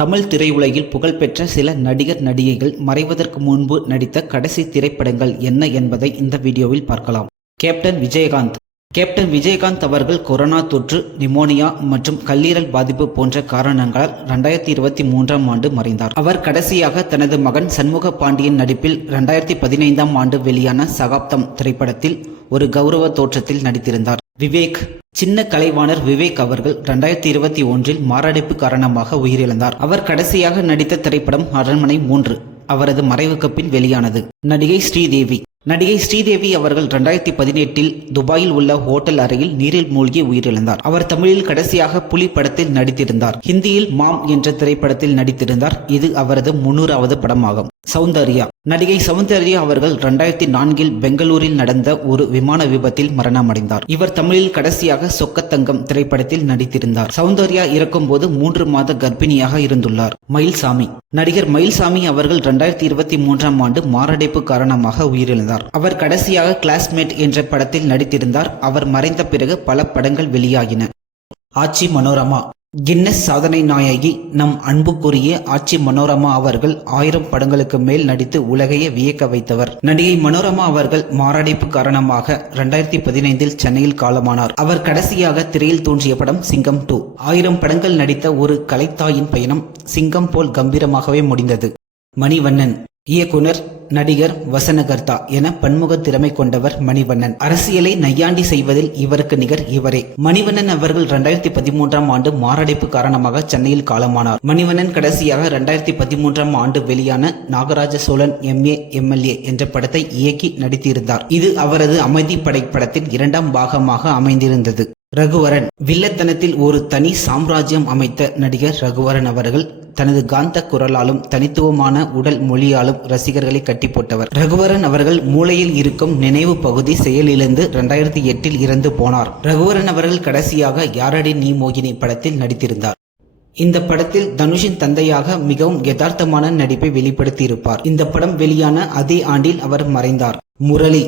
தமிழ் திரையுலகில் புகழ்பெற்ற சில நடிகர் நடிகைகள் மறைவதற்கு முன்பு நடித்த கடைசி திரைப்படங்கள் என்ன என்பதை இந்த வீடியோவில் பார்க்கலாம். கேப்டன் விஜயகாந்த் அவர்கள் கொரோனா தொற்று, நிமோனியா மற்றும் கல்லீரல் பாதிப்பு போன்ற காரணங்களால் 2023ஆம் ஆண்டு மறைந்தார். அவர் கடைசியாக தனது மகன் சண்முக பாண்டியன் நடிப்பில் 2015ஆம் ஆண்டு வெளியான சகாப்தம் திரைப்படத்தில் ஒரு கௌரவ தோற்றத்தில் நடித்திருந்தார். சின்ன கலைவாணர் விவேக் அவர்கள் 2021இல் மாரடைப்பு காரணமாக உயிரிழந்தார். அவர் கடைசியாக நடித்த திரைப்படம் அரண்மனை 3 அவரது மறைவுக்கு பின் வெளியானது. நடிகை ஸ்ரீதேவி அவர்கள் 2018இல் துபாயில் உள்ள ஹோட்டல் அறையில் நீரில் மூழ்கி உயிரிழந்தார். அவர் தமிழில் கடைசியாக புலி படத்தில் நடித்திருந்தார். ஹிந்தியில் மாம் என்ற திரைப்படத்தில் நடித்திருந்தார். இது அவரது 300வது படமாகும். நடிகை சௌந்தர்யா அவர்கள் 2004இல் பெங்களூரில் நடந்த ஒரு விமான விபத்தில் மரணமடைந்தார். இவர் தமிழில் கடைசியாக சொக்கத்தங்கம் திரைப்படத்தில் நடித்திருந்தார். சௌந்தர்யா இறக்கும்போது 3 மாத கர்ப்பிணியாக இருந்துள்ளார். நடிகர் மயில்சாமி அவர்கள் 2023ஆம் ஆண்டு மாரடைப்பு காரணமாக உயிரிழந்தார். அவர் கடைசியாக கிளாஸ்மேட் என்ற படத்தில் நடித்திருந்தார். அவர் மறைந்த பிறகு பல படங்கள் வெளியாகின. ஆச்சி மனோரமா கின்னஸ் சாதனை நாயகி நம் அன்புக்குரிய ஆச்சி மனோரமா அவர்கள் 1000 படங்களுக்கு மேல் நடித்து உலகையே வியக்க வைத்தவர். நடிகை மனோரமா அவர்கள் மாரடைப்பு காரணமாக 2015இல் சென்னையில் காலமானார். அவர் கடைசியாக திரையில் தோன்றிய படம் சிங்கம் 2. 1000 படங்கள் நடித்த ஒரு கலைத்தாயின் பயணம் சிங்கம் போல் கம்பீரமாகவே முடிந்தது. மணிவண்ணன் இயக்குனர், நடிகர், வசனகர்த்தா என பன்முக திறமை கொண்டவர் மணிவண்ணன். அரசியலை நையாண்டி செய்வதில் இவருக்கு நிகர் இவரே. மணிவண்ணன் அவர்கள் 2013ஆம் ஆண்டு மாரடைப்பு காரணமாக சென்னையில் காலமானார். மணிவண்ணன் கடைசியாக 2013ஆம் ஆண்டு வெளியான நாகராஜ சோழன் MA/MLA என்ற படத்தை இயக்கி நடித்திருந்தார். இது அவரது அமைதி படை படத்தின் 2ஆம் பாகமாக அமைந்திருந்தது. ரகுவரன் வில்லத்தனத்தில் ஒரு தனி சாம்ராஜ்யம் அமைத்த நடிகர் ரகுவரன் அவர்கள் தனது காந்த குரலாலும் தனித்துவமான உடல் மொழியாலும் ரசிகர்களை கட்டி போட்டவர். ரகுவரன் அவர்கள் மூளையில் இருக்கும் நினைவு பகுதி செயலிழந்து 2008இல் இறந்து போனார். ரகுவரன் அவர்கள் கடைசியாக யாரடி நீ மோகினி படத்தில் நடித்திருந்தார். இந்த படத்தில் தனுஷின் தந்தையாக மிகவும் யதார்த்தமான நடிப்பை வெளிப்படுத்தியிருப்பார். இந்த படம் வெளியான அதே ஆண்டில் அவர் மறைந்தார்.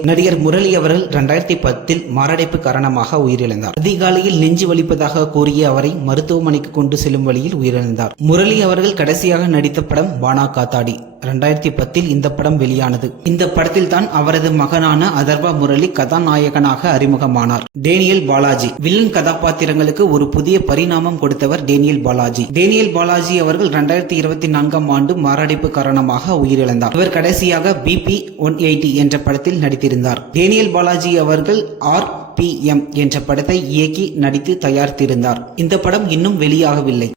நடிகர் முரளி அவர்கள் 2010இல் மாரடைப்பு காரணமாக உயிரிழந்தார். அதிகாலையில் நெஞ்சு வலிப்பதாக கூறிய அவரை மருத்துவமனைக்கு கொண்டு செல்லும் வழியில் உயிரிழந்தார். முரளி அவர்கள் கடைசியாக நடித்த படம் பானா காத்தாடி. 2010இல் இந்த படம் வெளியானது. இந்த படத்தில் தான் அவரது மகனான அதர்வா முரளி கதாநாயகனாக அறிமுகமானார். டேனியல் பாலாஜி வில்லன் கதாபாத்திரங்களுக்கு ஒரு புதிய பரிணாமம் கொடுத்தவர் டேனியல் பாலாஜி அவர்கள் 2024ஆம் ஆண்டு மாரடைப்பு காரணமாக உயிரிழந்தார். இவர் கடைசியாக BP-180 என்ற படத்தில் நடித்திருந்தார். டேனியல் பாலாஜி அவர்கள் RPM என்ற படத்தை இயக்கி நடித்து தயாரித்திருந்தார். இந்த படம் இன்னும் வெளியாகவில்லை.